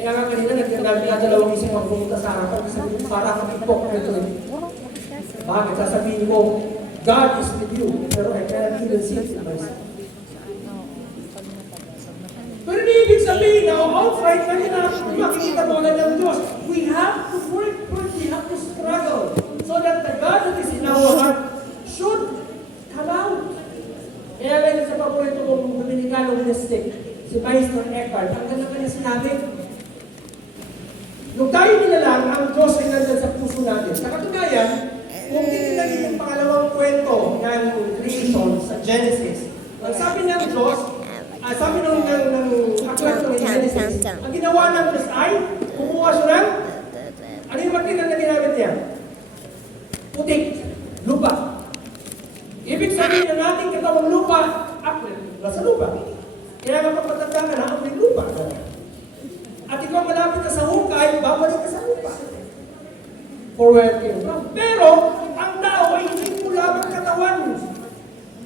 Kaya nga kanina, nagdadalawang isang ang pumunta sa harapan kasi para kang ipok. Bakit? Sasabihin mo, God is with you, pero I cannot even see it myself. Pero hindi ibig sabihin na outright kanina, makikita mo na ng Diyos. We have to work, we have to struggle, so that the God that is in our heart should come out. Kaya ngayon sa paborito kong Dominicanong mystic, si Meister Eckhart, ang ganda kanya sinabi, nung tayo nilalang, ang Diyos ay nandyan sa puso natin. Sa katunayan, kung titignan yung pangalawang kwento ng creation sa Genesis, ang sabi ng Diyos, sabi ng aklat ng Genesis, ang ginawa ng Diyos ay, kumuha siya ng, ano yung material na ginamit niya? Putik, lupa. Ibig sabihin na natin katawang lupa, nasa lupa. Kaya kapag matanda ka na, may lupa. At ikaw malapit ka sa hukay, babalik ka sa lupa. For where it came from. Pero, ang tao ay hindi mula ng katawan.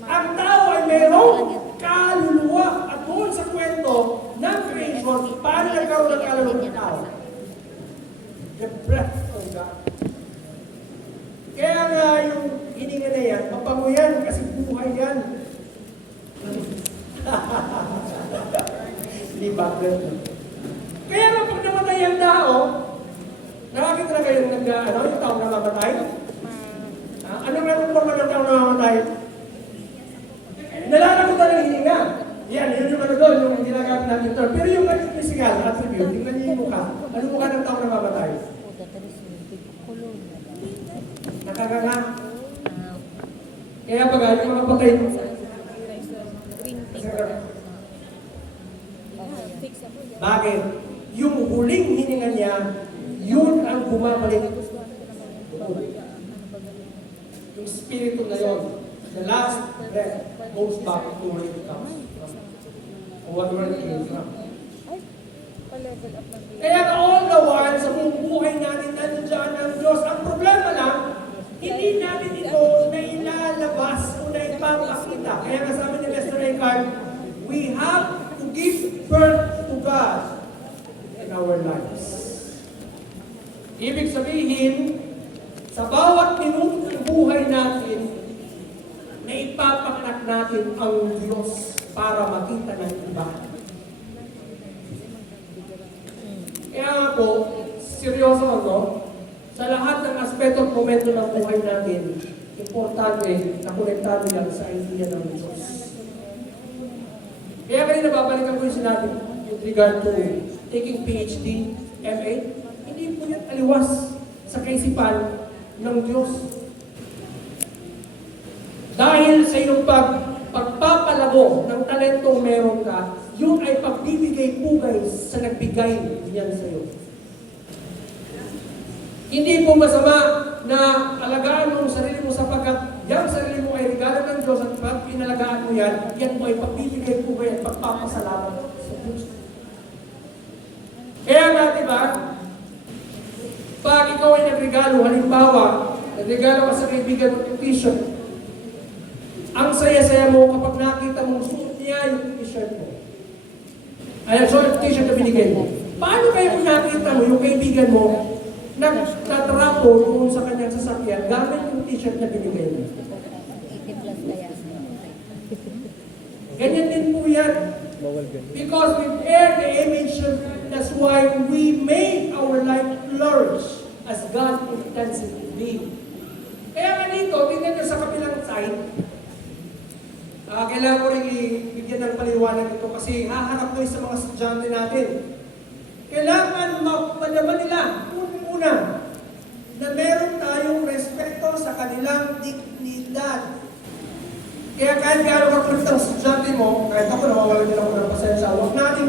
Ang tao ay mayroong kaluluwa. At doon sa kwento ng creation, paano nagkaroon ng kaluluwa ng tao? The breath of God. Kaya nga yung hininga na yan, mapango yan kasi buhay yan. Hindi ba? Kaya nga pag namatay ang tao, nakakita na kayo yung taong namamatay? Anong forma ng taong namamatay? Nalalamutan ng hininga. Yan, yun yung doon, yung ginagamit natin term. Pero yung physical attribute, tingnan niyo yung mukha. Anong mukha ng taong namamatay? Nakakanga. Kaya pag yung mga patay, bakit? Yung huling hininga niya, yun ang bumabalik. Yung spirito na yun, the last breath goes back to where it comes from. Or whatever it came from. Kaya all the while, sa buhay natin, nandiyan ang Diyos. Ang problema lang, hindi natin ito na ilalabas o na ipapakita. Kaya kasabi ni Mr. Eckhart, we have to give birth to God in our lives. Ibig sabihin, sa bawat minuto ng buhay natin, na ipapaknak natin ang Diyos para makita ng iba. Kaya nga po, seryoso ako, sa lahat ng aspeto at momento ng buhay natin, importante na konektado yan sa idea ng Diyos. Kaya kanina babalikan ko yung sinabi with regard to taking PhD, MA, hindi po yan aliwas sa kaisipan ng Diyos. Dahil sa iyong pagpapalago ng talentong meron ka, yun ay pagbibigay pugay sa nagbigay niyan sa iyo. Hindi po masama na alagaan mo ang sarili mo sapagkat yung sarili mo ay regalo ng Diyos at pag pinalagaan mo yan, yan mo ay pagbibigay pugay at pagpapasalamat sa Diyos. Kaya nga, diba, pag ikaw ay nagregalo, halimbawa, nagregalo ka sa kaibigan ng t-shirt, ang saya-saya mo kapag nakita mong suot niya yung t-shirt mo. Ay, so yung t-shirt na binigay mo. Paano kayo kung nakita mo yung kaibigan mo nagtatrapo doon sa kanyang sasakyan gamit yung t-shirt na binigay mo? Ganyan din po yan. Because we bear the image of, that's why we make our life flourish as God intends it to be. Kaya nga dito, tingnan nyo sa kabilang side, kailangan ko rin ibigyan ng paliwanag ito kasi haharap ko sa mga estudyante natin. Kailangan mapalaman nila, una, na meron tayong respeto sa kanilang dignidad. Kaya kahit gano'n ka kulit ang estudyante mo, kahit ako nawawalan din ako ng pasensya, huwag natin